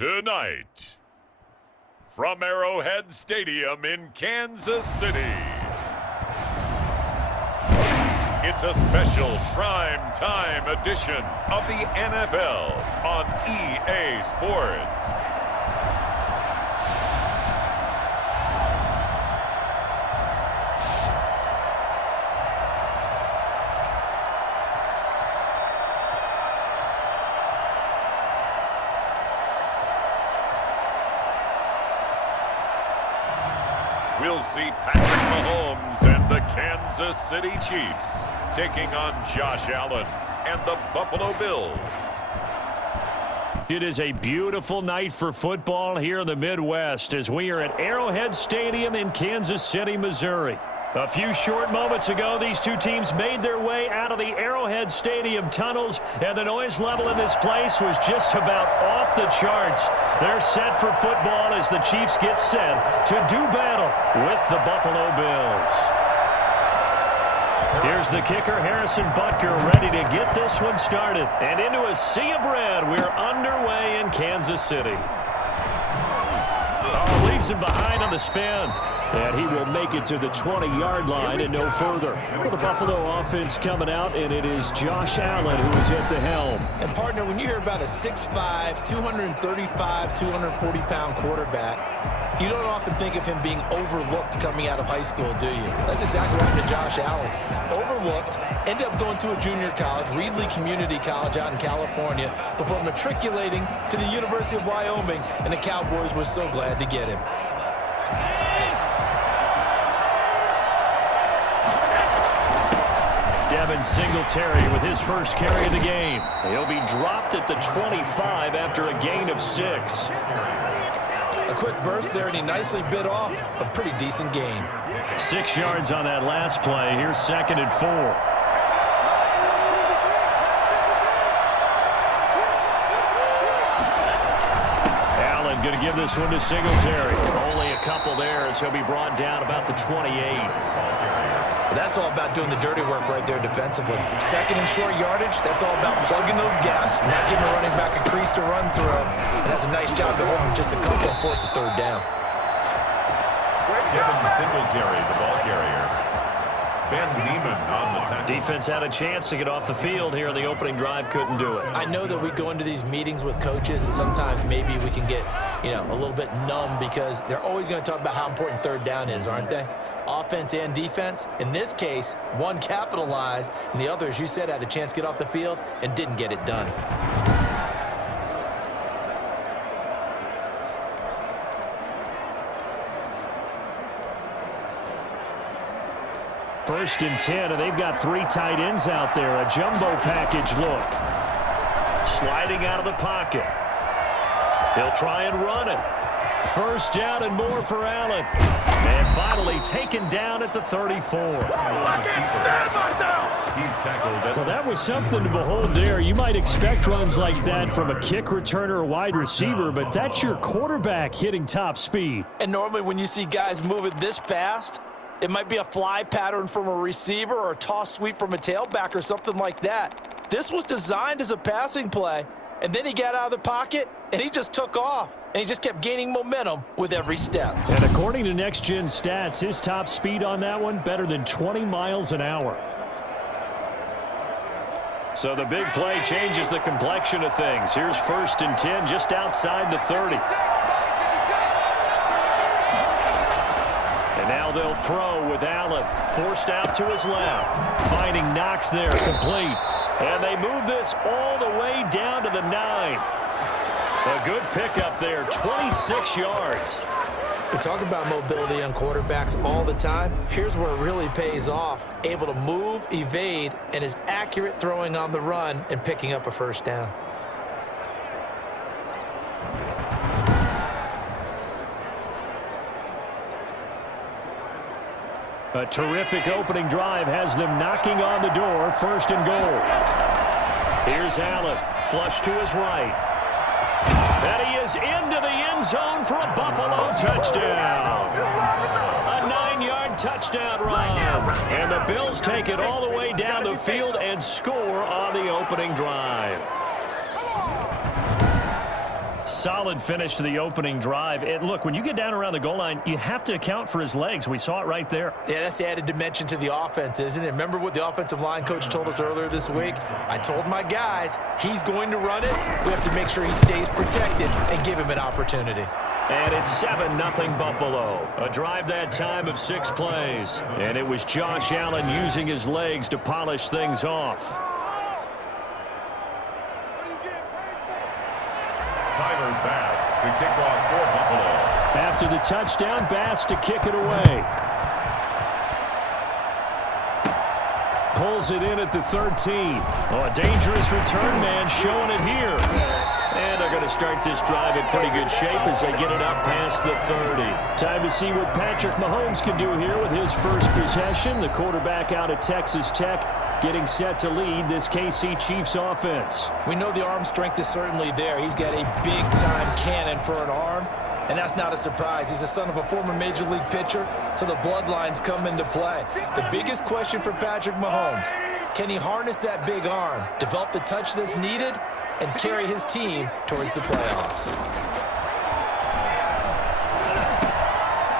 Tonight, from Arrowhead Stadium in Kansas City, it's a special prime time edition of the NFL on EA Sports. We'll see Patrick Mahomes and the Kansas City Chiefs taking on Josh Allen and the Buffalo Bills. It is a beautiful night for football here in the Midwest as we are at Arrowhead Stadium in Kansas City, Missouri. A few short moments ago, these two teams made their way out of the Arrowhead Stadium tunnels, and the noise level in this place was just about off the charts. They're set for football as the Chiefs get set to do battle with the Buffalo Bills. Here's the kicker, Harrison Butker, ready to get this one started. And into a sea of red, we're underway in Kansas City. Oh, leaves him behind on the spin. And he will make it to the 20-yard line and no further. Well, the Buffalo offense coming out, and it is Josh Allen who is at the helm. And, partner, when you hear about a 6'5", 235, 240-pound quarterback, you don't often think of him being overlooked coming out of high school, do you? That's exactly what happened to Josh Allen. Overlooked, ended up going to a junior college, Reedley Community College out in California, before matriculating to the University of Wyoming, and the Cowboys were so glad to get him. Devin Singletary with his first carry of the game. He'll be dropped at the 25 after a gain of 6. A quick burst there, and he nicely bit off a pretty decent gain. 6 yards on that last play. Here's 2nd and 4. Allen going to give this one to Singletary. Only a couple there as he'll be brought down about the 28. That's all about doing the dirty work right there defensively. 2nd and short yardage, that's all about plugging those gaps, not giving a running back a crease to run through. And that's a nice job to hold him just a couple and force a 3rd down. Devin Singletary, the ball carrier. Ben Neiman on the tackle. Defense had a chance to get off the field here in the opening drive, couldn't do it. I know that we go into these meetings with coaches, and sometimes maybe we can get, a little bit numb because they're always going to talk about how important 3rd down is, aren't they? Offense and defense. In this case, one capitalized, and the other, as you said, had a chance to get off the field and didn't get it done. First and 10, and they've got 3 tight ends out there. A jumbo package look. Sliding out of the pocket. He'll try and run it. First down and more for Allen. And finally taken down at the 34. I can't stand myself. He's tackled. Well, that was something to behold there. You might expect runs like that from a kick returner or wide receiver, but that's your quarterback hitting top speed. And normally when you see guys moving this fast, it might be a fly pattern from a receiver or a toss sweep from a tailback or something like that. This was designed as a passing play, and then he got out of the pocket, and he just took off. And he just kept gaining momentum with every step. And according to Next Gen Stats, his top speed on that one, better than 20 miles an hour. So the big play changes the complexion of things. Here's 1st and 10 just outside the 30. And now they'll throw with Allen. Forced out to his left. Finding Knox there, complete. And they move this all the way down to the 9. A good pickup there, 26 yards. We talk about mobility on quarterbacks all the time. Here's where it really pays off. Able to move, evade, and is accurate throwing on the run and picking up a 1st down. A terrific opening drive has them knocking on the door, 1st and goal. Here's Allen, flush to his right. And he is into the end zone for a Buffalo touchdown. A 9-yard touchdown run. And the Bills take it all the way down the field and score on the opening drive. Solid finish to the opening drive. And look, when you get down around the goal line, you have to account for his legs. We saw it right there. Yeah, that's the added dimension to the offense, isn't it? Remember what the offensive line coach told us earlier this week? I told my guys, he's going to run it. We have to make sure he stays protected and give him an opportunity. And it's 7-0 Buffalo. A drive that time of 6 plays. And it was Josh Allen using his legs to polish things off. Tyler Bass to kick off for Buffalo. After the touchdown, Bass to kick it away. Pulls it in at the 13. Oh, a dangerous return man showing it here. And they're going to start this drive in pretty good shape as they get it up past the 30. Time to see what Patrick Mahomes can do here with his first possession. The quarterback out of Texas Tech getting set to lead this KC Chiefs offense. We know the arm strength is certainly there. He's got a big-time cannon for an arm, and that's not a surprise. He's the son of a former Major League pitcher, so the bloodlines come into play. The biggest question for Patrick Mahomes, can he harness that big arm, develop the touch that's needed, and carry his team towards the playoffs?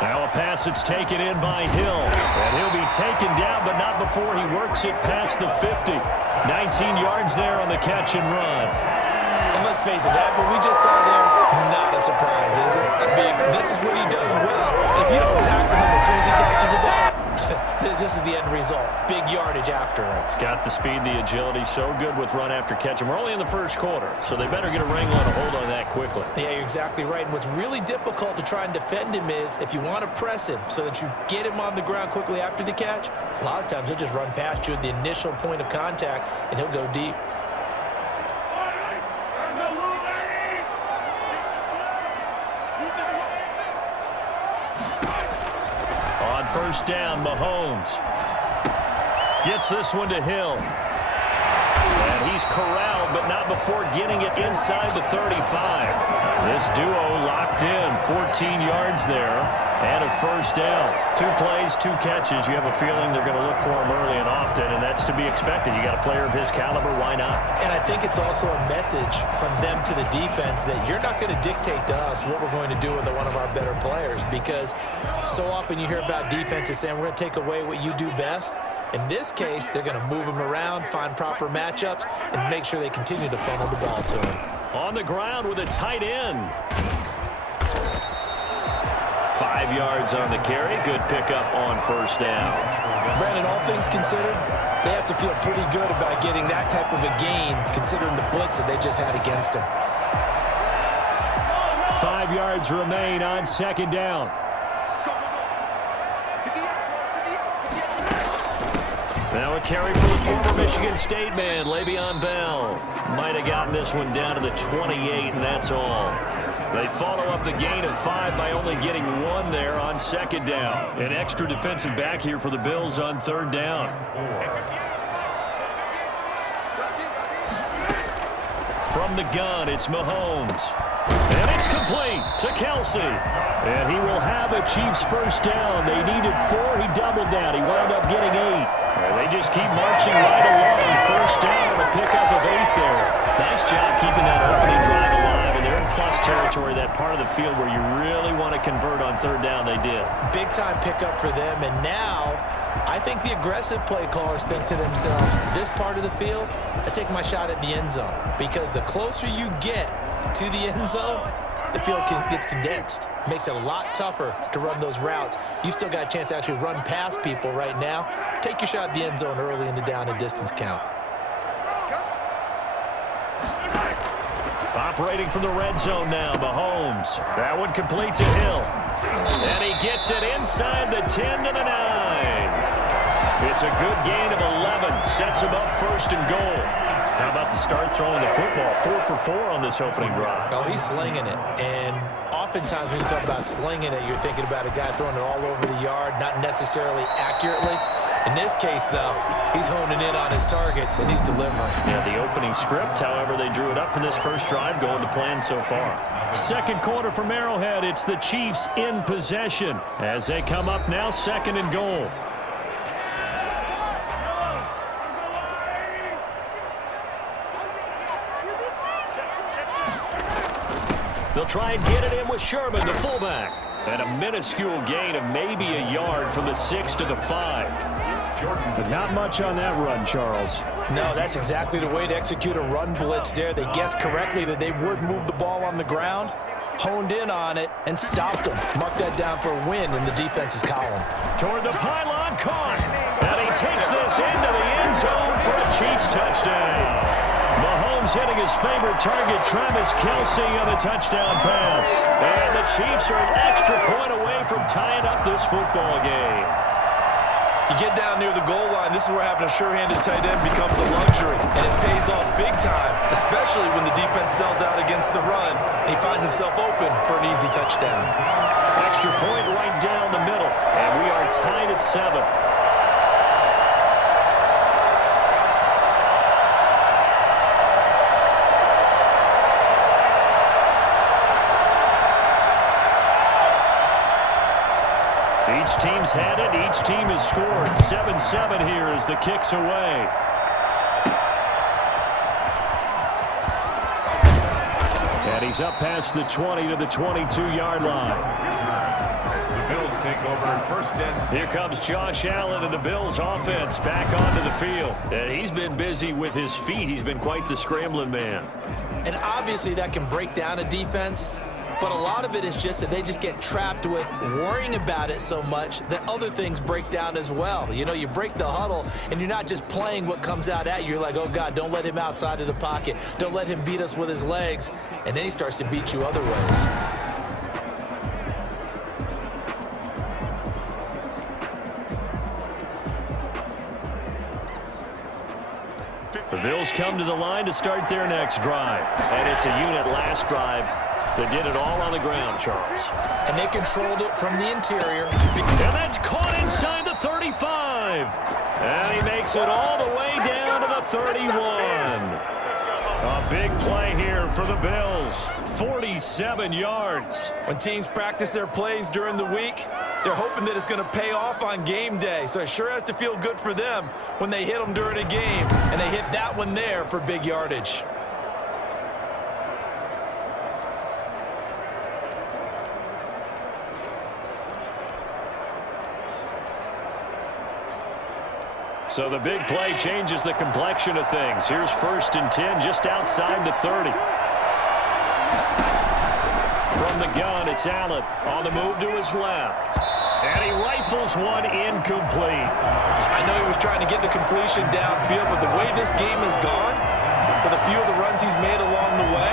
Now a pass that's taken in by Hill. And he'll be taken down, but not before he works it past the 50. 19 yards there on the catch and run. And let's face it, that what we just saw there, not a surprise, is it? I mean, this is what he does well. If you don't tackle him as soon as he catches the ball, this is the end result. Big yardage afterwards. Got the speed, the agility, so good with run after catch. And we're only in the first quarter, so they better get a wrangle and a hold on that quickly. Yeah, you're exactly right. And what's really difficult to try and defend him is if you want to press him so that you get him on the ground quickly after the catch, a lot of times he'll just run past you at the initial point of contact, and he'll go deep. First down, Mahomes gets this one to Hill. And he's corralled, but not before getting it inside the 35. This duo locked in, 14 yards there, and a first down. 2 plays, 2 catches. You have a feeling they're going to look for him early and often, and that's to be expected. You got a player of his caliber, why not? And I think it's also a message from them to the defense that you're not going to dictate to us what we're going to do with one of our better players, because so often you hear about defenses saying we're going to take away what you do best. In this case, they're going to move him around, find proper matchups, and make sure they continue to funnel the ball to him. On the ground with a tight end. 5 yards on the carry. Good pickup on first down. Brandon, all things considered, they have to feel pretty good about getting that type of a gain, considering the blitz that they just had against them. 5 yards remain on second down. Now a carry for the former Michigan State man, Le'Veon Bell. Might have gotten this one down to the 28, and that's all. They follow up the gain of 5 by only getting 1 there on second down. An extra defensive back here for the Bills on third down. From the gun, it's Mahomes. And it's complete to Kelsey. And he will have a Chiefs first down. They needed 4. He doubled down. He wound up getting 8. They just keep marching right along. First down and a pickup of 8 there. Nice job keeping that opening drive alive. And they're in plus territory, that part of the field where you really want to convert on third down. They did. Big time pickup for them. And now I think the aggressive play callers think to themselves, this part of the field, I take my shot at the end zone. Because the closer you get to the end zone, the field gets condensed. Makes it a lot tougher to run those routes. You still got a chance to actually run past people right now. Take your shot at the end zone early in the down and distance count. Operating from the red zone now, Mahomes. That one complete to Hill. And he gets it inside the 10 to the 9. It's a good gain of 11. Sets him up first and goal. How about the start throwing the football? 4 for 4 on this opening drive. Oh, he's slinging it. And oftentimes when you talk about slinging it, you're thinking about a guy throwing it all over the yard, not necessarily accurately. In this case, though, he's honing in on his targets, and he's delivering. Yeah, the opening script, however, they drew it up for this first drive, going to plan so far. Second quarter from Arrowhead, it's the Chiefs in possession as they come up now second and goal. They'll try and get it in with Sherman, the fullback. And a minuscule gain of maybe a yard from the 6 to the 5. But not much on that run, Charles. No, that's exactly the way to execute a run blitz there. They guessed correctly that they would move the ball on the ground, honed in on it, and stopped them. Mark that down for a win in the defense's column. Toward the pylon, caught. And he takes this into the end zone for a Chiefs touchdown. Mahomes hitting his favorite target, Travis Kelce, on the touchdown pass. And the Chiefs are an extra point away from tying up this football game. You get down near the goal line, this is where having a sure-handed tight end becomes a luxury, and it pays off big time, especially when the defense sells out against the run, and he finds himself open for an easy touchdown. Extra point right down the middle, and we are tied at 7. Each team's had it. Each team has scored. 7-7 here as the kick's away. And he's up past the 20 to the 22-yard line. The Bills take over first and 10. Here comes Josh Allen and the Bills offense back onto the field. And he's been busy with his feet. He's been quite the scrambling man. And obviously that can break down a defense. But a lot of it is just that they just get trapped with worrying about it so much that other things break down as well. You know, you break the huddle, and you're not just playing what comes out at you. You're like, oh, God, don't let him outside of the pocket. Don't let him beat us with his legs. And then he starts to beat you other ways. The Bills come to the line to start their next drive. And it's a unit last drive. They did it all on the ground, Charles. And they controlled it from the interior. And that's caught inside the 35. And he makes it all the way down to the 31. A big play here for the Bills. 47 yards. When teams practice their plays during the week, they're hoping that it's going to pay off on game day. So it sure has to feel good for them when they hit them during a game. And they hit that one there for big yardage. So the big play changes the complexion of things. Here's 1st and 10 just outside the 30. From the gun, it's Allen on the move to his left. And he rifles one incomplete. I know he was trying to get the completion downfield, but the way this game has gone, with a few of the runs he's made along the way,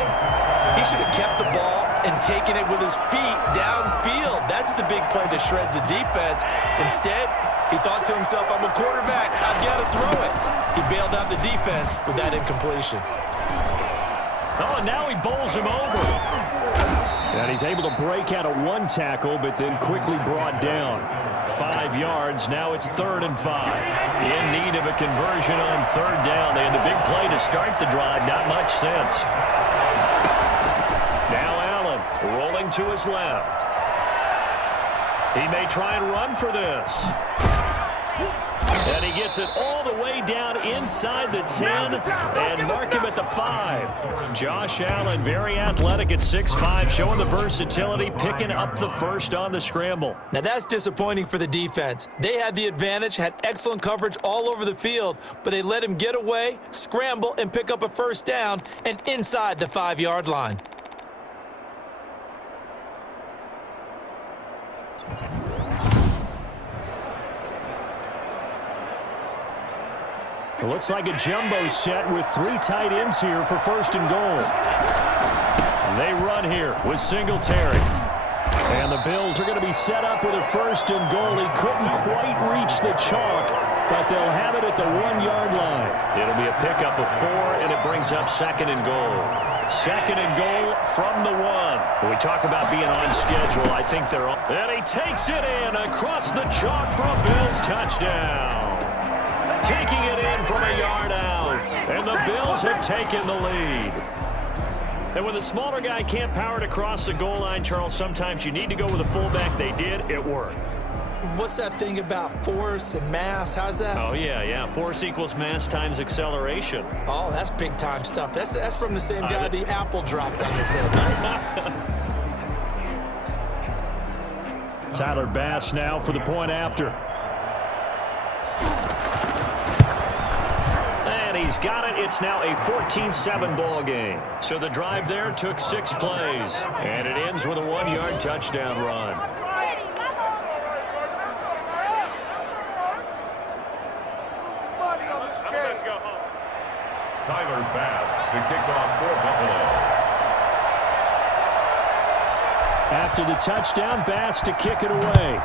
he should have kept the ball and taken it with his feet downfield. That's the big play that shreds a defense. Instead, he thought to himself, I'm a quarterback, I've got to throw it. He bailed out the defense with that incompletion. Oh, and now he bowls him over. And he's able to break out of one tackle, but then quickly brought down. 5 yards, now it's 3rd and 5. In need of a conversion on 3rd down. They had the big play to start the drive, not much sense. Now Allen rolling to his left. He may try and run for this. And he gets it all the way down inside the 10 and mark him at the 5. Josh Allen, very athletic at 6'5", showing the versatility, picking up the first on the scramble. Now that's disappointing for the defense. They had the advantage, had excellent coverage all over the field, but they let him get away, scramble, and pick up a first down and inside the 5-yard line. It looks like a jumbo set with 3 tight ends here for 1st and goal. They run here with Singletary. And the Bills are going to be set up with a 1st and goal. He couldn't quite reach the chalk, but they'll have it at the 1-yard line. It'll be a pickup of 4, and it brings up 2nd and goal. 2nd and goal from the 1. When we talk about being on schedule, I think they're on. And he takes it in across the chalk for a Bills touchdown. Taking it in from a yard out. And the Bills have taken the lead. And when the smaller guy can't power it across the goal line, Charles, sometimes you need to go with a fullback. They did. It worked. What's that thing about force and mass? How's that? Oh, yeah. Force equals mass times acceleration. Oh, that's big-time stuff. That's from the same guy the apple dropped on his head, right? Tyler Bass now for the point after. And he's got it. It's now a 14-7 ball game. So the drive there took 6 plays. And it ends with a 1-yard touchdown run. Tyler Bass to kick off for Buffalo. After the touchdown, Bass to kick it away.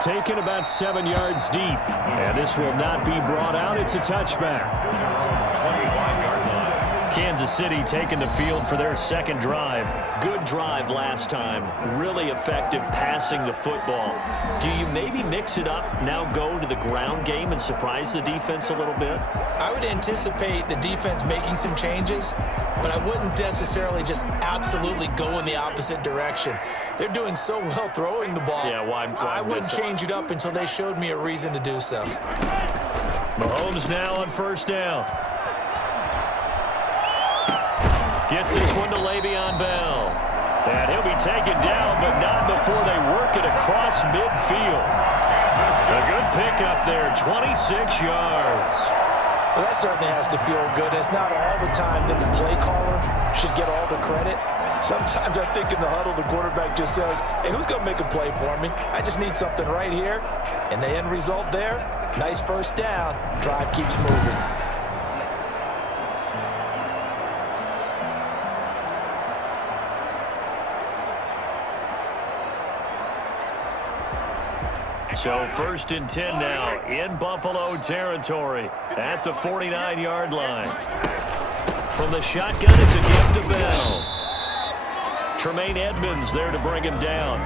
Taken about 7 yards deep. And this will not be brought out. It's a touchback. 25-yard line. Kansas City taking the field for their second drive. Good drive last time. Really effective passing the football. Do you maybe mix it up, now go to the ground game and surprise the defense a little bit? I would anticipate the defense making some changes, but I wouldn't necessarily just absolutely go in the opposite direction. They're doing so well throwing the ball. Yeah, why I wouldn't change it up until they showed me a reason to do so. Mahomes now on first down. Gets this one to Le'Veon Bell. And he'll be taken down, but not before they work it across midfield. A good pickup there, 26 yards. Well, that certainly has to feel good. It's not all the time that the play caller should get all the credit. Sometimes I think in the huddle, the quarterback just says, hey, who's going to make a play for me? I just need something right here. And the end result there, nice first down. Drive keeps moving. So 1st and 10 now in Buffalo territory at the 49-yard line. From the shotgun, it's a gift to Bell. Tremaine Edmonds there to bring him down.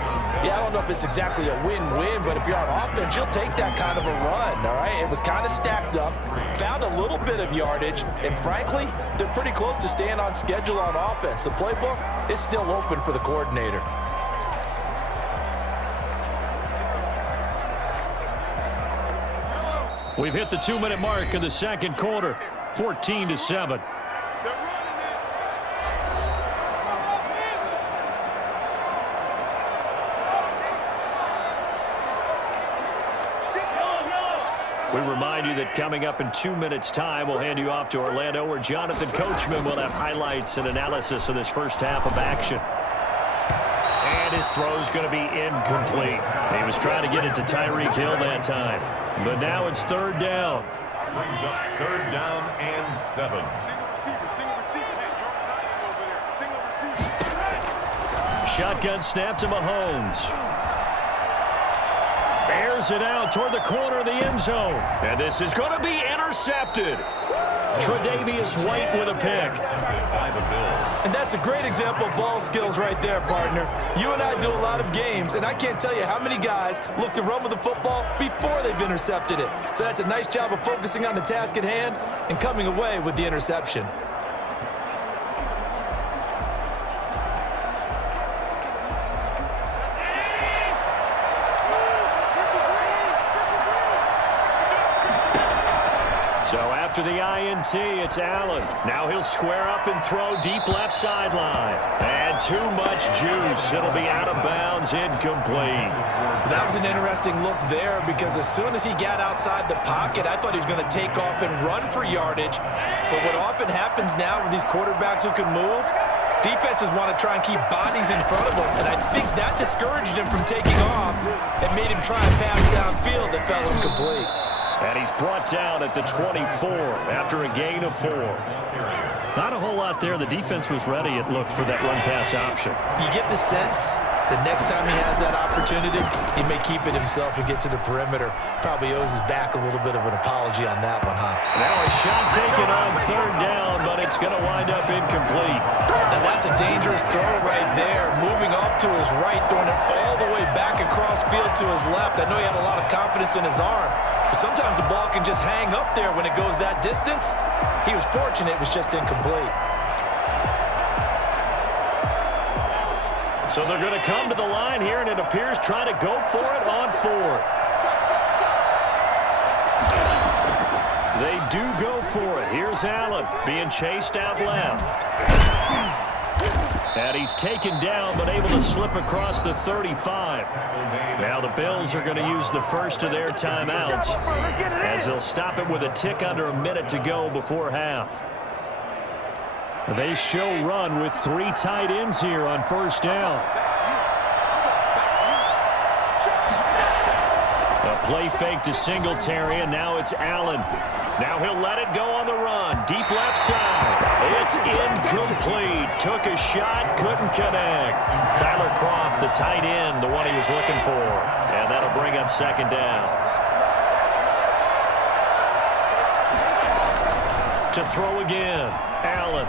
Yeah, I don't know if it's exactly a win-win, but if you're on offense, you'll take that kind of a run, all right? It was kind of stacked up, found a little bit of yardage, and frankly, they're pretty close to staying on schedule on offense. The playbook is still open for the coordinator. We've hit the 2-minute mark in the second quarter, 14-7. We remind you that coming up in 2 minutes' time, we'll hand you off to Orlando, where Jonathan Coachman will have highlights and analysis of this first half of action. And his throw's going to be incomplete. He was trying to get it to Tyreek Hill that time. But now it's 3rd down. Brings up 3rd down and 7. Single receiver. Hey, Jordan Hyatt over there. Single receiver. Shotgun snap to Mahomes. Airs it out toward the corner of the end zone. And this is going to be intercepted. Tre'Davious White with a pick. And that's a great example of ball skills right there, partner. You and I do a lot of games, and I can't tell you how many guys look to run with the football before they've intercepted it. So that's a nice job of focusing on the task at hand and coming away with the interception. So after the INT, it's Allen. Now he'll square up and throw deep left sideline. And too much juice. It'll be out of bounds, incomplete. That was an interesting look there because as soon as he got outside the pocket, I thought he was going to take off and run for yardage. But what often happens now with these quarterbacks who can move, defenses want to try and keep bodies in front of them. And I think that discouraged him from taking off and made him try and pass downfield that fell incomplete. And he's brought down at the 24 after a gain of 4. Not a whole lot there. The defense was ready, it looked, for that run-pass option. You get the sense that next time he has that opportunity, he may keep it himself and get to the perimeter. Probably owes his back a little bit of an apology on that one, huh? Now a shot taken on 3rd down, but it's going to wind up incomplete. Now that's a dangerous throw right there. Moving off to his right, throwing it all the way back across field to his left. I know he had a lot of confidence in his arm. But sometimes the ball can just hang up there when it goes that distance. He was fortunate it was just incomplete. So they're going to come to the line here, and it appears trying to go for it on 4th. They do go for it. Here's Allen being chased out left. And he's taken down but able to slip across the 35. Now the Bills are going to use the first of their timeouts as they'll stop it with a tick under a minute to go before half. They show run with 3 tight ends here on first down. A play fake to Singletary, and now it's Allen. Now he'll let it go on the run. Deep left side. It's incomplete. Took a shot, couldn't connect. Tyler Kroft, the tight end, the one he was looking for. And that'll bring up second down. To throw again, Allen.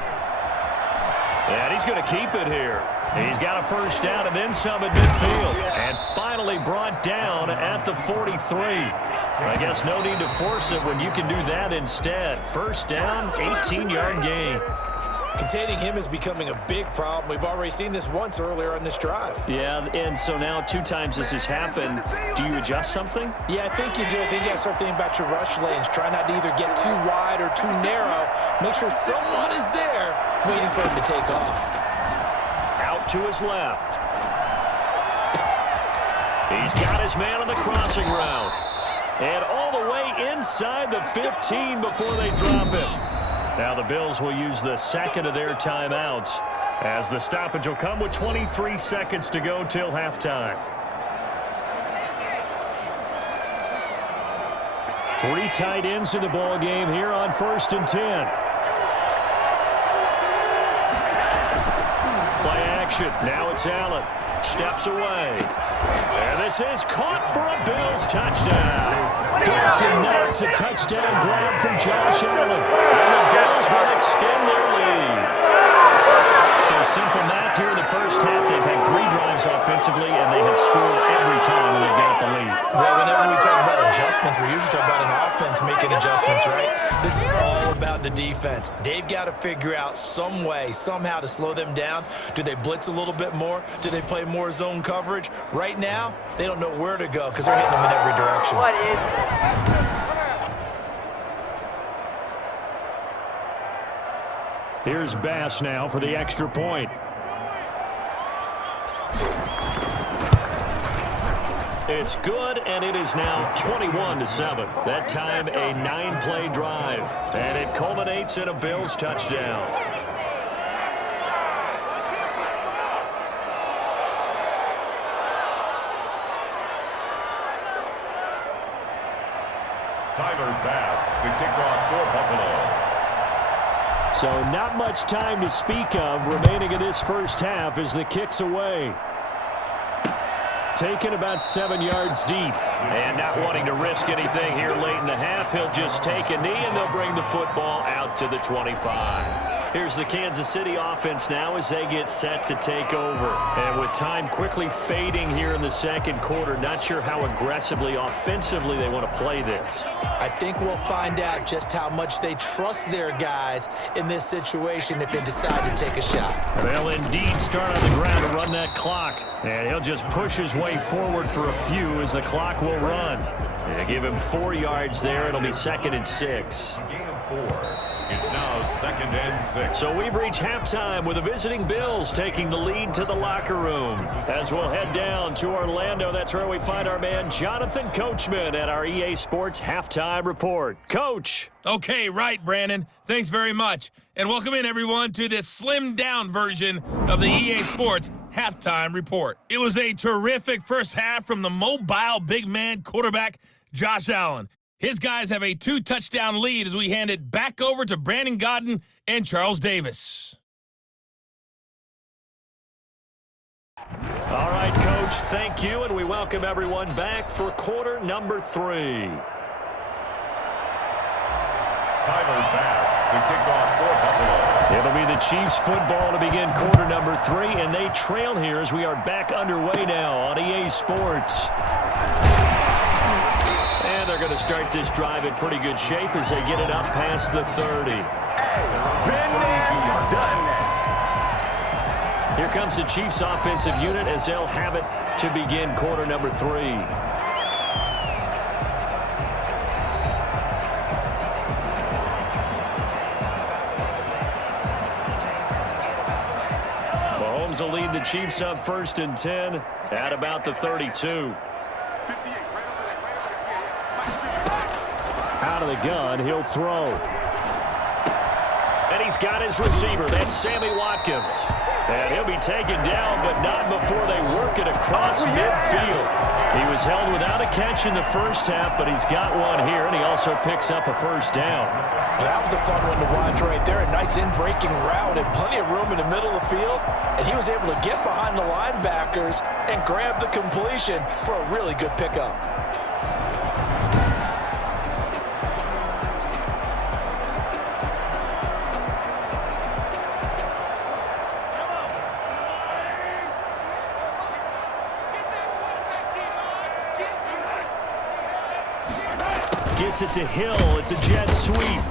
And he's going to keep it here. He's got a first down and then some at midfield. And finally brought down at the 43. I guess no need to force it when you can do that instead. First down, 18-yard gain. Containing him is becoming a big problem. We've already seen this once earlier on this drive. Yeah, and so now 2 times this has happened. Do you adjust something? Yeah, I think you do. I think you got to start thinking about your rush lanes. Try not to either get too wide or too narrow. Make sure someone is there waiting for him to take off. Out to his left. He's got his man on the crossing route. And all the way inside the 15 before they drop him. Now the Bills will use the second of their timeouts as the stoppage will come with 23 seconds to go till halftime. 3 tight ends in the ball game here on 1st and 10. Play action. Now it's Allen. Steps away. And this is caught for a Bills touchdown. Dawson Knox, a touchdown grab from Josh Allen. And the Bills will extend their lead. So simple math here in the first half. They've had 3 drives offensively, and they have scored every time when they got the lead. Well, whenever we talk about adjustments, we usually talk about an offense making adjustments, right? This is all about the defense. They've got to figure out some way, somehow to slow them down. Do they blitz a little bit more? Do they play more zone coverage? Right now, they don't know where to go because they're hitting them in every direction. What is this? Here's Bass now for the extra point. It's good, and it is now 21-7. That time, a 9-play drive. And it culminates in a Bills touchdown. Tyler Bass to kick off for Buffalo. So not much time to speak of remaining in this first half as the kick's away. Taken about 7 yards deep. And not wanting to risk anything here late in the half, he'll just take a knee, and they'll bring the football out to the 25. Here's the Kansas City offense now as they get set to take over. And with time quickly fading here in the second quarter, not sure how aggressively, offensively they want to play this. I think we'll find out just how much they trust their guys in this situation if they decide to take a shot. They'll indeed start on the ground to run that clock. And he'll just push his way forward for a few as the clock will run. They give him 4 yards there. It'll be 2nd and 6. Gain of 4. It's now 2nd and 6. So we've reached halftime with the visiting Bills taking the lead to the locker room. As we'll head down to Orlando, that's where we find our man Jonathan Coachman at our EA Sports Halftime Report. Coach. Okay, right, Brandon. Thanks very much. And welcome in, everyone, to this slimmed-down version of the EA Sports Halftime Report. It was a terrific first half from the mobile big man quarterback, Josh Allen. His guys have a 2-touchdown lead as we hand it back over to Brandon Godden and Charles Davis. All right, Coach, thank you, and we welcome everyone back for quarter number 3. Tyler Bass to kick off for Buffalo. It'll be the Chiefs football to begin quarter number 3, and they trail here as we are back underway now on EA Sports. And they're going to start this drive in pretty good shape as they get it up past the 30. Here comes the Chiefs offensive unit as they'll have it to begin quarter number 3. Browns will lead the Chiefs up 1st and 10 at about the 32. Out of the gun, he'll throw. And he's got his receiver. That's Sammy Watkins. And he'll be taken down, but not before they work it across midfield. He was held without a catch in the first half, but he's got one here, and he also picks up a first down. That was a fun one to watch right there. A nice in-breaking route and plenty of room in the middle of the field. And he was able to get behind the linebackers and grab the completion for a really good pickup. Gets it to Hill. It's a jet sweep.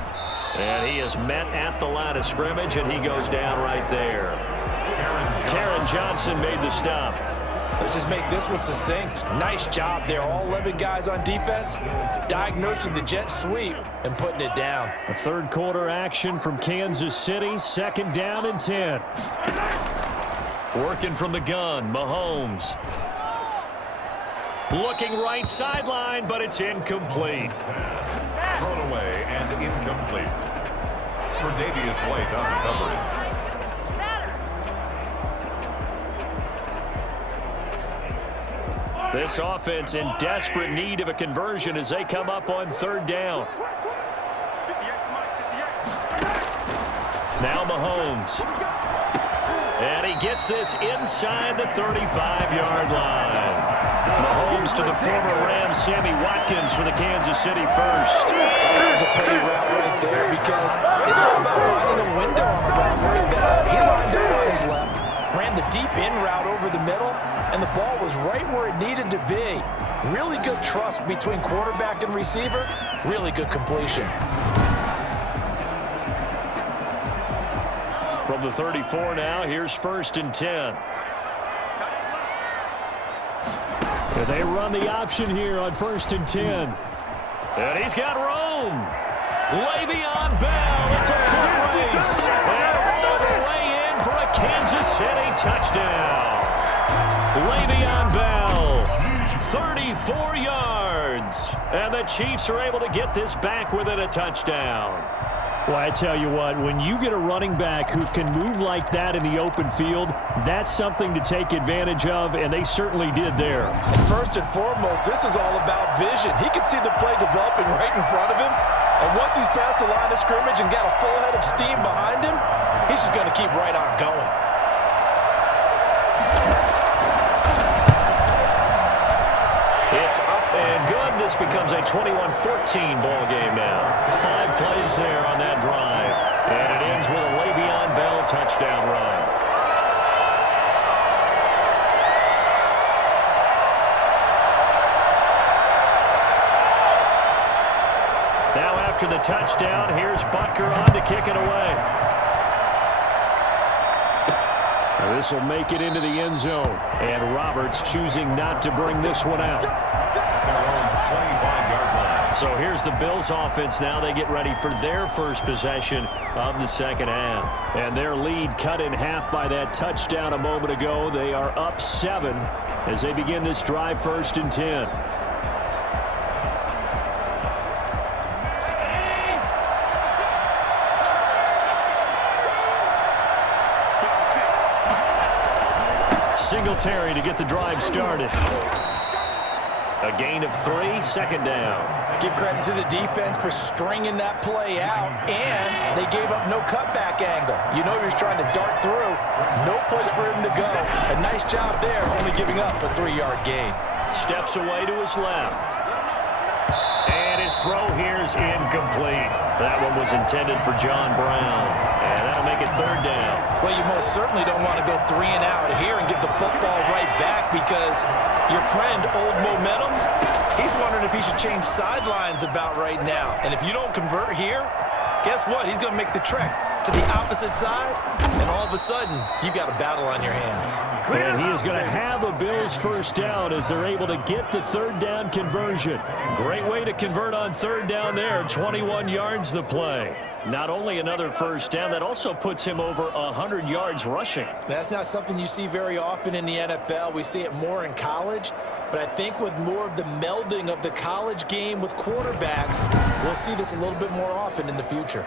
And he is met at the line of scrimmage, and he goes down right there. Taron Johnson made the stop. Let's just make this one succinct. Nice job there. All 11 guys on defense diagnosing the jet sweep and putting it down. A third quarter action from Kansas City. 2nd down and 10. Working from the gun, Mahomes. Looking right sideline, but it's incomplete. Thrown away and incomplete. Tre'Davious White on the coverage. This offense in desperate need of a conversion as they come up on 3rd down. Now Mahomes. And he gets this inside the 35-yard line. Mahomes to the former Rams, Sammy Watkins for the Kansas City first. That was a pretty route right there because it's all about finding a window on the route where he lined up on his left, ran the deep in route over the middle, and the ball was right where it needed to be. Really good trust between quarterback and receiver. Really good completion. From the 34 now, here's 1st and 10. They run the option here on 1st and 10. And he's got room. Le'Veon Bell. It's a foot race. And all the way in for a Kansas City touchdown. Le'Veon Bell, 34 yards. And the Chiefs are able to get this back within a touchdown. Well, I tell you what, when you get a running back who can move like that in the open field, that's something to take advantage of, and they certainly did there. And first and foremost, this is all about vision. He can see the play developing right in front of him, and once he's past the line of scrimmage and got a full head of steam behind him, he's just going to keep right on going. It's up and good. This becomes a 21-14 ball game now. 5 plays there on that drive. And it ends with a Le'Veon Bell touchdown run. Now after the touchdown, here's Butker on to kick it away. This will make it into the end zone. And Roberts choosing not to bring this one out. So here's the Bills offense now. They get ready for their first possession of the second half. And their lead cut in half by that touchdown a moment ago. They are up 7 as they begin this drive 1st and 10. Singletary to get the drive started. A gain of 3, 2nd down. Give credit to the defense for stringing that play out, and they gave up no cutback angle. You know you're just trying to dart through. No place for him to go. A nice job there, only giving up a 3-yard gain. Steps away to his left. And his throw here is incomplete. That one was intended for John Brown. And that'll make it 3rd down. Well, you most certainly don't want to go 3 and out here and get the football right back because your friend, Old Momentum, he's wondering if he should change sidelines about right now. And if you don't convert here, guess what? He's going to make the trek to the opposite side, and all of a sudden, you've got a battle on your hands. And he is going to have a Bills first down as they're able to get the third down conversion. Great way to convert on third down there. 21 yards the play. Not only another first down, that also puts him over 100 yards rushing. That's not something you see very often in the NFL. We see it more in college. But I think with more of the melding of the college game with quarterbacks, we'll see this a little bit more often in the future.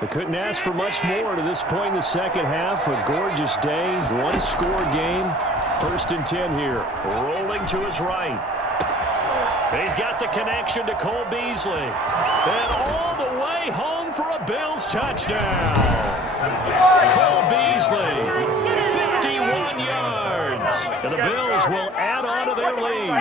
They couldn't ask for much more to this point in the second half. A gorgeous day, one-score game. 1st and 10 here. Rolling to his right. He's got the connection to Cole Beasley. And all the way home for a Bills touchdown. Cole Beasley, 51 yards. And the Bills will add on to their lead.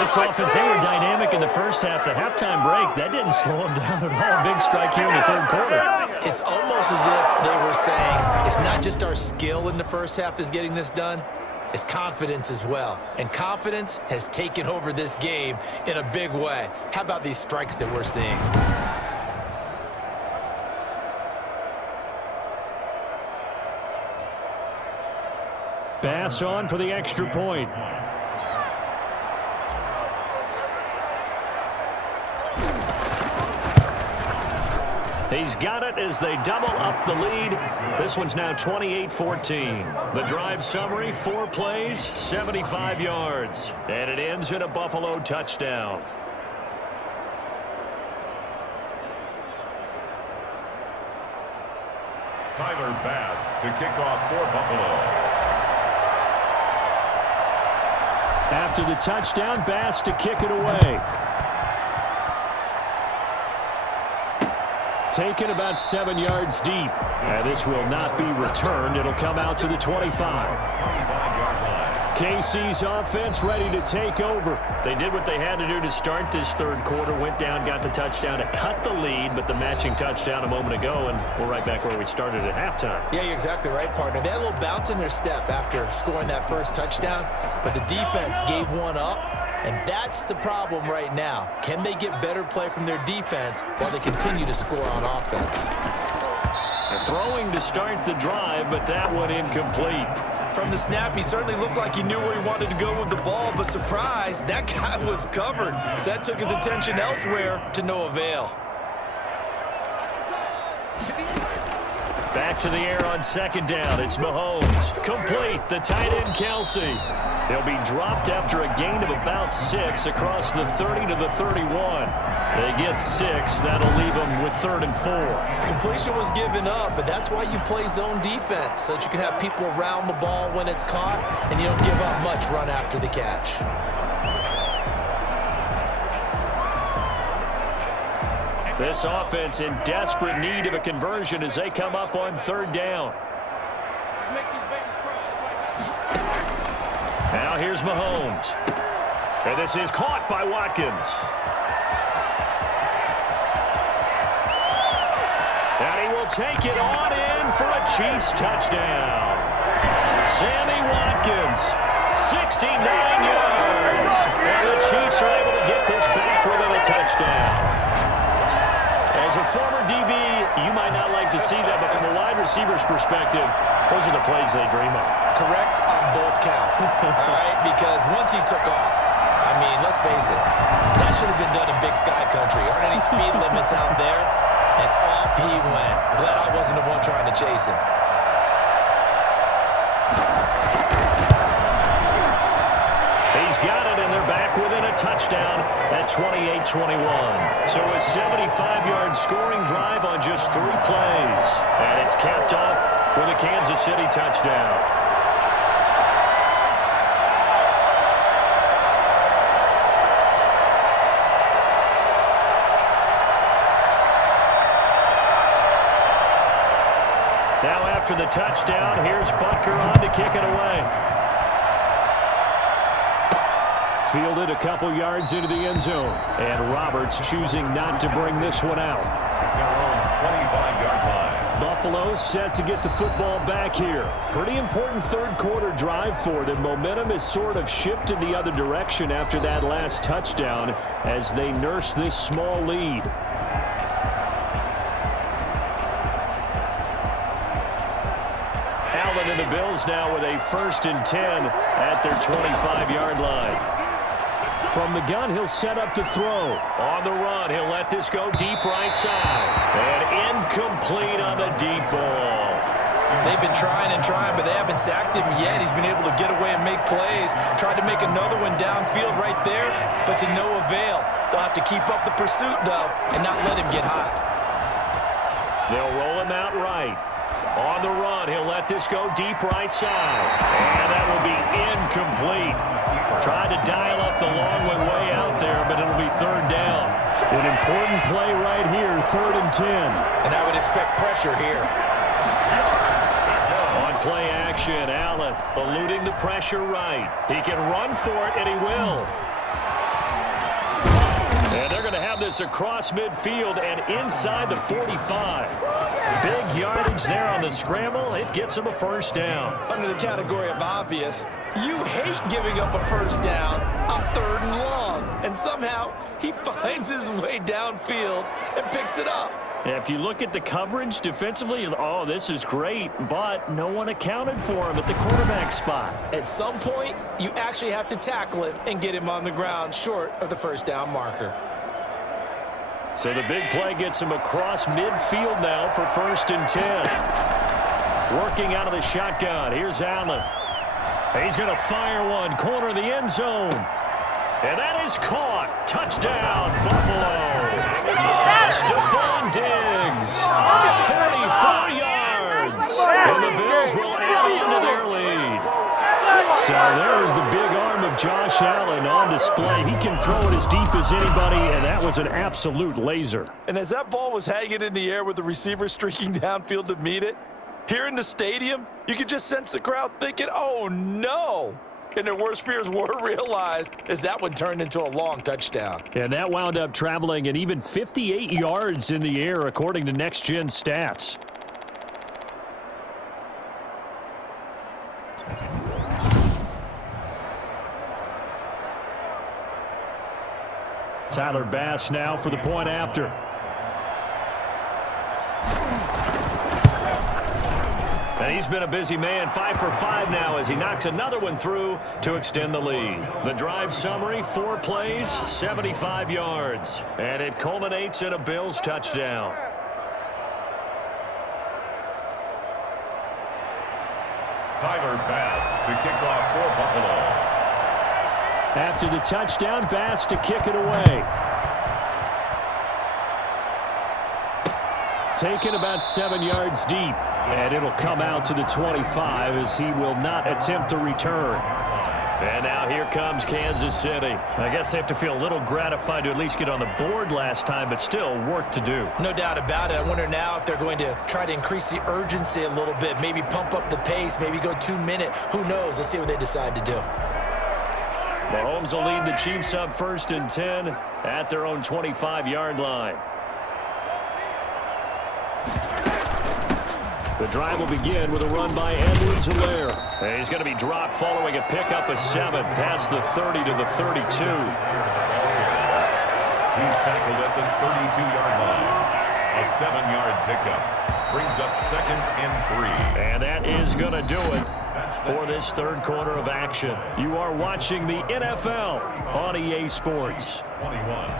This offense, they were dynamic in the first half. The halftime break, that didn't slow them down at all. Big strike here in the third quarter. It's almost as if they were saying, it's not just our skill in the first half that's getting this done. It's confidence as well. And confidence has taken over this game in a big way. How about these strikes that we're seeing? Pass on for the extra point. He's got it as they double up the lead. This one's now 28-14. The drive summary, 4 plays, 75 yards. And it ends in a Buffalo touchdown. Tyler Bass to kick off for Buffalo. After the touchdown, Bass to kick it away. Taken about 7 yards deep. And this will not be returned. It'll come out to the 25. KC's offense ready to take over. They did what they had to do to start this third quarter. Went down, got the touchdown to cut the lead, but the matching touchdown a moment ago, and we're right back where we started at halftime. Yeah, you're exactly right, partner. They had a little bounce in their step after scoring that first touchdown, but the defense gave one up, and that's the problem right now. Can they get better play from their defense while they continue to score on offense? They're throwing to start the drive, but that one incomplete. From the snap, he certainly looked like he knew where he wanted to go with the ball, but surprise, that guy was covered. So that took his attention elsewhere to no avail. Back to the air on second down. It's Mahomes. Complete. The tight end, Kelsey. He'll be dropped after a gain of about 6 across the 30 to the 31. They get 6. That'll leave them with 3rd and 4. Completion was given up, but that's why you play zone defense, so that you can have people around the ball when it's caught, and you don't give up much run after the catch. This offense in desperate need of a conversion as they come up on 3rd down. Now here's Mahomes. And this is caught by Watkins. And he will take it on in for a Chiefs touchdown. Sammy Watkins, 69 yards. And the Chiefs are able to get this back within a touchdown. As a former DB, you might not like to see that, but from a wide receiver's perspective, those are the plays they dream of. Correct on both counts, all right? Because once he took off, I mean, let's face it, that should have been done in Big Sky Country. Aren't any speed limits out there? And off he went. Glad I wasn't the one trying to chase him. He's got it, and they're back within a touchdown at 28-21. So a 75-yard scoring drive on just 3 plays. And it's capped off with a Kansas City touchdown. Now after the touchdown, here's Butker on to kick it away. Fielded a couple yards into the end zone. And Roberts choosing not to bring this one out. Their own 25-yard line. Buffalo set to get the football back here. Pretty important third quarter drive for them. Momentum has sort of shifted the other direction after that last touchdown as they nurse this small lead. Allen and the Bills now with a 1st and 10 at their 25-yard line. From the gun, he'll set up to throw. On the run, he'll let this go deep right side. And incomplete on the deep ball. They've been trying and trying, but they haven't sacked him yet. He's been able to get away and make plays. Tried to make another one downfield right there, but to no avail. They'll have to keep up the pursuit, though, and not let him get hot. They'll roll him out right. On the run, he'll let this go deep right side. And that will be incomplete. Tried to dial up the long way out there, but it'll be 3rd down. An important play right here, 3rd and 10. And I would expect pressure here. On play action, Allen eluding the pressure right. He can run for it, and he will. And they're going to have this across midfield and inside the 45. Big yardage there on the scramble. It gets him a 1st down. Under the category of obvious, you hate giving up a 1st down on 3rd and long. And somehow he finds his way downfield and picks it up. If you look at the coverage defensively, oh, this is great, but no one accounted for him at the quarterback spot. At some point, you actually have to tackle him and get him on the ground short of the 1st down marker. So the big play gets him across midfield now for 1st and 10. Working out of the shotgun. Here's Allen. He's going to fire one. Corner of the end zone. And that is caught. Touchdown, Buffalo. Stephon Diggs. 44 yards. And the Bills will add on to their lead. So there's the big arm of Josh Allen on display. He can throw it as deep as anybody, and that was an absolute laser. And as that ball was hanging in the air with the receiver streaking downfield to meet it, here in the stadium, you could just sense the crowd thinking, oh, no. And their worst fears were realized as that one turned into a long touchdown. And that wound up traveling an even 58 yards in the air, according to Next Gen Stats. Tyler Bass now for the point after. And he's been a busy man, 5 for 5 now as he knocks another one through to extend the lead. The drive summary, 4 plays, 75 yards. And it culminates in a Bills touchdown. Tyler Bass to kick off for Buffalo. After the touchdown, Bass to kick it away. Taken about 7 yards deep. And it'll come out to the 25 as he will not attempt to return. And now here comes Kansas City. I guess they have to feel a little gratified to at least get on the board last time, but still work to do. No doubt about it. I wonder now if they're going to try to increase the urgency a little bit, maybe pump up the pace, maybe go 2-minute. Who knows? Let's see what they decide to do. Mahomes will lead the Chiefs up 1st and 10 at their own 25-yard line. The drive will begin with a run by Edwards-Helaire. He's going to be dropped following a pickup of 7 past the 30 to the 32. He's tackled at the 32-yard line. A 7-yard pickup brings up 2nd and 3. And that is going to do it for this third quarter of action. You are watching the NFL on EA Sports. 21.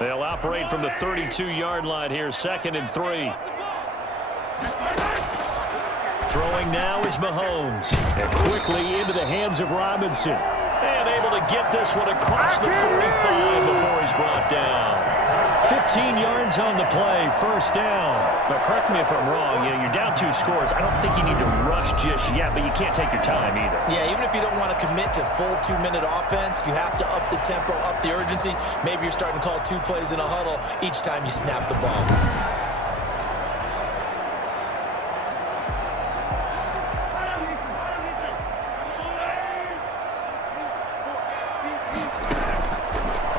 They'll operate from the 32-yard line here, 2nd and 3. Throwing now is Mahomes. And quickly into the hands of Robinson. And able to get this one across the 45 before he's brought down. 15 yards on the play, 1st down. But correct me if I'm wrong, you're down 2 scores. I don't think you need to rush just yet, but you can't take your time either. Yeah, even if you don't want to commit to full 2-minute offense, you have to up the tempo, up the urgency. Maybe you're starting to call 2 plays in a huddle each time you snap the ball.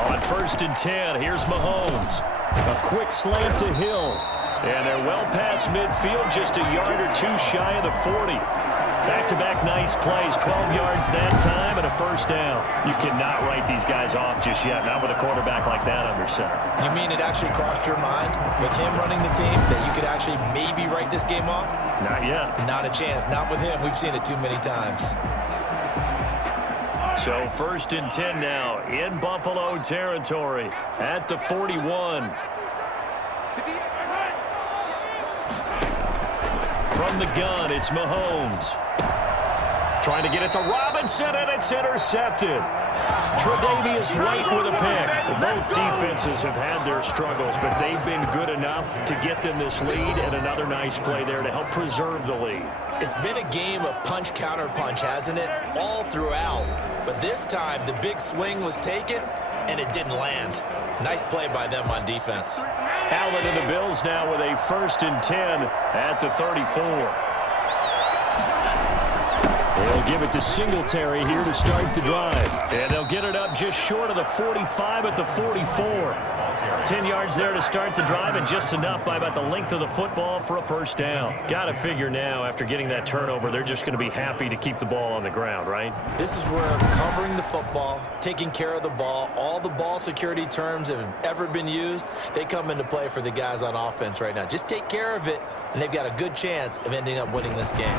On 1st and 10, here's Mahomes. A quick slant to Hill. And they're well past midfield, just a yard or two shy of the 40. Back-to-back nice plays, 12 yards that time and a first down. You cannot write these guys off just yet, not with a quarterback like that under center. You mean it actually crossed your mind with him running the team that you could actually maybe write this game off? Not yet. Not a chance. Not with him. We've seen it too many times. So 1st and 10 now in Buffalo territory at the 41. From the gun, it's Mahomes. Trying to get it to Robinson, and it's intercepted. Tre'Davious White with a pick. Both defenses have had their struggles, but they've been good enough to get them this lead, and another nice play there to help preserve the lead. It's been a game of punch-counter-punch, hasn't it? All throughout. But this time, the big swing was taken, and it didn't land. Nice play by them on defense. Allen and the Bills now with a 1st and 10 at the 34. They'll give it to Singletary here to start the drive. And they'll get it up just short of the 45 at the 44. 10 yards there to start the drive, and just enough by about the length of the football for a first down. Got to figure now, after getting that turnover, they're just going to be happy to keep the ball on the ground, right? This is where covering the football, taking care of the ball, all the ball security terms that have ever been used, they come into play for the guys on offense right now. Just take care of it, and they've got a good chance of ending up winning this game.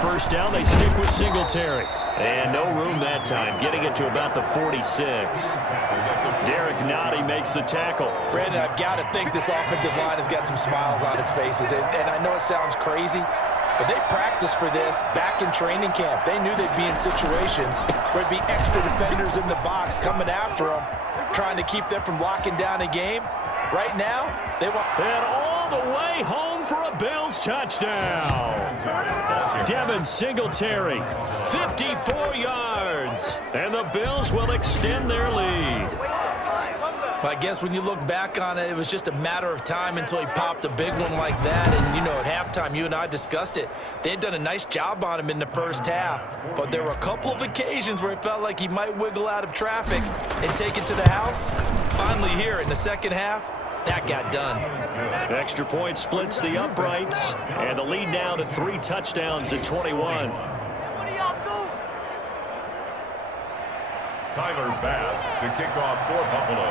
First down, they stick with Singletary. And no room that time, getting it to about the 46. Derek Nottie makes the tackle. Brandon, I've got to think this offensive line has got some smiles on its faces. And I know it sounds crazy, but they practiced for this back in training camp. They knew they'd be in situations where it'd be extra defenders in the box coming after them, trying to keep them from locking down a game. Right now, they want... And all the way home for a Bills touchdown. Devin Singletary, 54 yards. And the Bills will extend their lead. I guess when you look back on it, it was just a matter of time until he popped a big one like that. And, you know, at halftime, you and I discussed it. They had done a nice job on him in the first half. But there were a couple of occasions where it felt like he might wiggle out of traffic and take it to the house. Finally here in the second half, that got done. Extra point splits the uprights. And the lead now to 3 touchdowns at 21. Tyler Bass to kick off for Buffalo.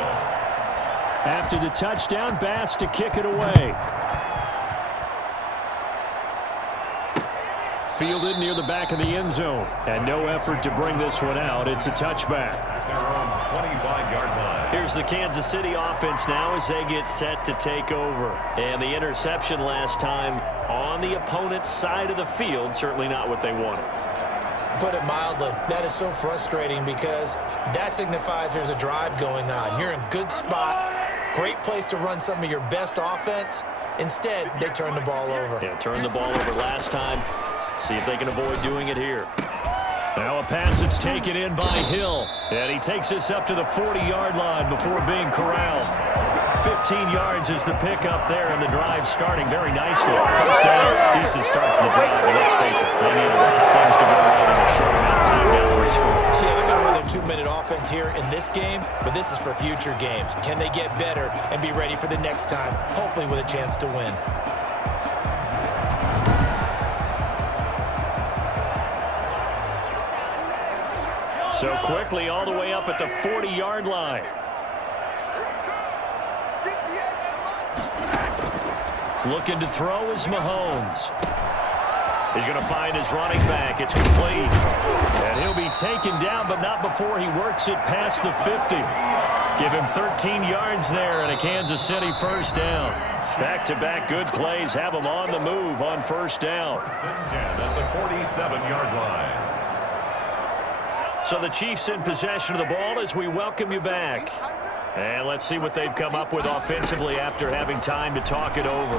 After the touchdown, Bass to kick it away. Fielded near the back of the end zone. And no effort to bring this one out. It's a touchback. Their own 25-yard line. Here's the Kansas City offense now as they get set to take over. And the interception last time on the opponent's side of the field, certainly not what they wanted. Put it mildly, that is so frustrating because that signifies there's a drive going on. You're in good spot, great place to run some of your best offense. Instead, they turn the ball over. Yeah, turned the ball over last time. See if they can avoid doing it here. Now a pass that's taken in by Hill. And he takes this up to the 40-yard line before being corralled. 15 yards is the pickup there, and the drive starting very nicely. First down, decent start to the drive, but let's face it, they need a lot of things to go right in a short amount of time, down 3 scores. Yeah, they're going to run their 2-minute offense here in this game, but this is for future games. Can they get better and be ready for the next time, hopefully with a chance to win? So quickly all the way up at the 40-yard line. Looking to throw is Mahomes. He's going to find his running back. It's complete. And he'll be taken down, but not before he works it past the 50. Give him 13 yards there and a Kansas City first down. Back-to-back good plays have him on the move on first down. 10 at the 47-yard line. So the Chiefs in possession of the ball as we welcome you back. And let's see what they've come up with offensively after having time to talk it over.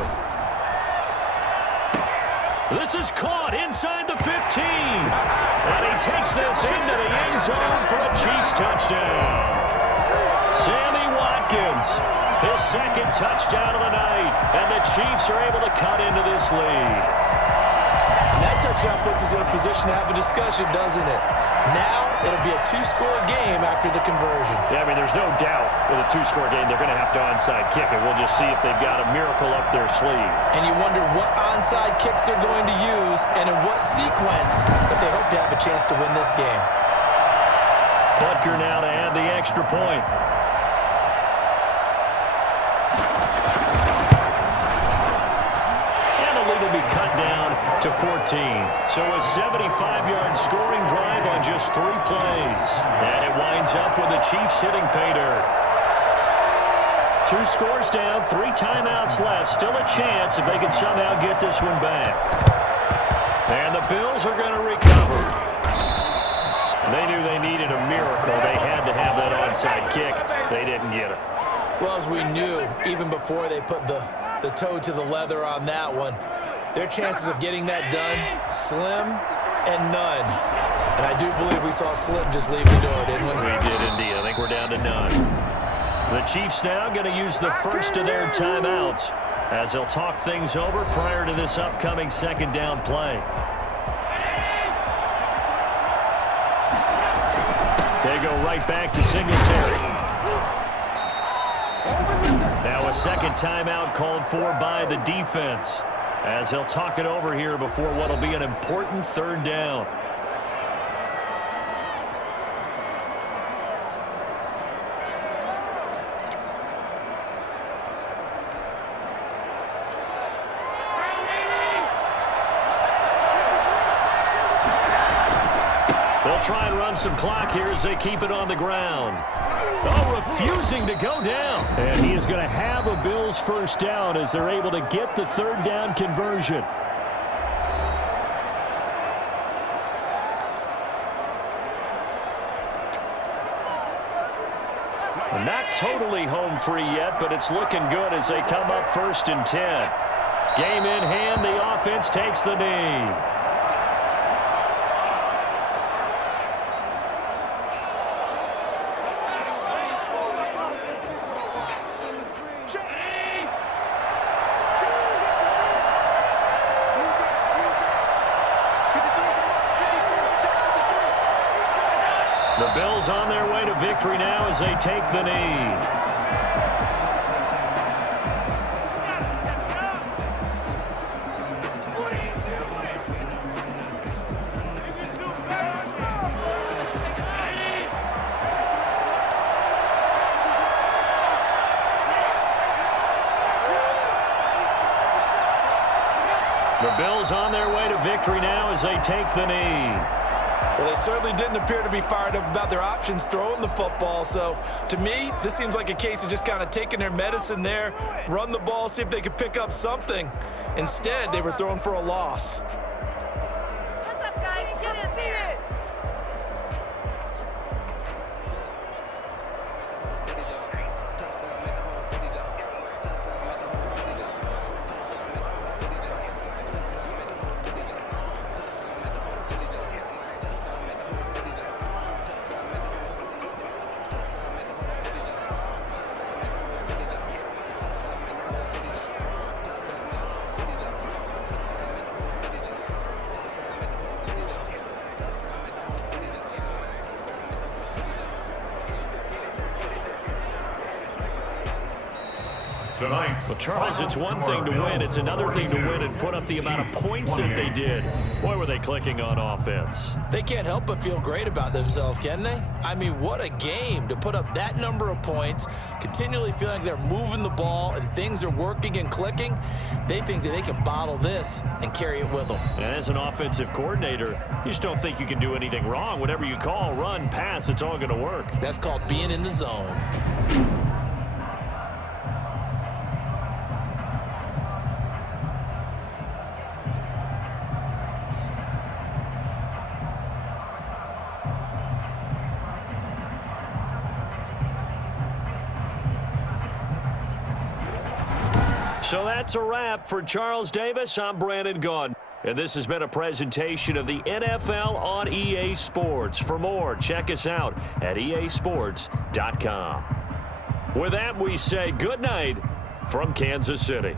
This is caught inside the 15. And he takes this into the end zone for a Chiefs touchdown. Sammy Watkins, his second touchdown of the night. And the Chiefs are able to cut into this lead. And that touchdown puts us in a position to have a discussion, doesn't it? Now it'll be a two-score game after the conversion. Yeah, I mean, there's no doubt with a two-score game they're going to have to onside kick it. We'll just see if they've got a miracle up their sleeve. And you wonder what onside kicks they're going to use and in what sequence that they hope to have a chance to win this game. Butker now to add the extra point. And the lead will be cut down to 14. So a 75-yard scoring drive on just 3 plays. And it winds up with the Chiefs hitting pay dirt. 2 scores down, 3 timeouts left. Still a chance if they can somehow get this one back. And the Bills are going to recover. They knew they needed a miracle. They had to have that onside kick. They didn't get it. Well, as we knew, even before they put the toe to the leather on that one, their chances of getting that done, slim and none. And I do believe we saw Slim just leave the door, didn't we? We did indeed. I think we're down to none. The Chiefs now going to use the first of their timeouts as they'll talk things over prior to this upcoming second down play. They go right back to Singletary. Now a second timeout called for by the defense as they'll talk it over here before what will be an important third down. They'll try and run some clock here as they keep it on the ground. Oh, refusing to go down. And he is going to have a Bills first down as they're able to get the third down conversion. Not totally home free yet, but it's looking good as they come up 1st and 10. Game in hand, the offense takes the knee. The Bills on their way to victory now as they take the knee. The Bills on their way to victory now as they take the knee. Well, they certainly didn't appear to be fired up about their options throwing the football. So, to me, this seems like a case of just kind of taking their medicine there, run the ball, see if they could pick up something. Instead, they were throwing for a loss. What's up, guys? Get in here. Well, Charles, it's one thing to win. It's another thing to win and put up the amount of points that they did. Boy, were they clicking on offense. They can't help but feel great about themselves, can they? I mean, what a game to put up that number of points, continually feeling like they're moving the ball and things are working and clicking. They think that they can bottle this and carry it with them. And as an offensive coordinator, you just don't think you can do anything wrong. Whatever you call, run, pass, it's all going to work. That's called being in the zone. So that's a wrap for Charles Davis. I'm Brandon Gaudin. And this has been a presentation of the NFL on EA Sports. For more, check us out at easports.com. With that, we say good night from Kansas City.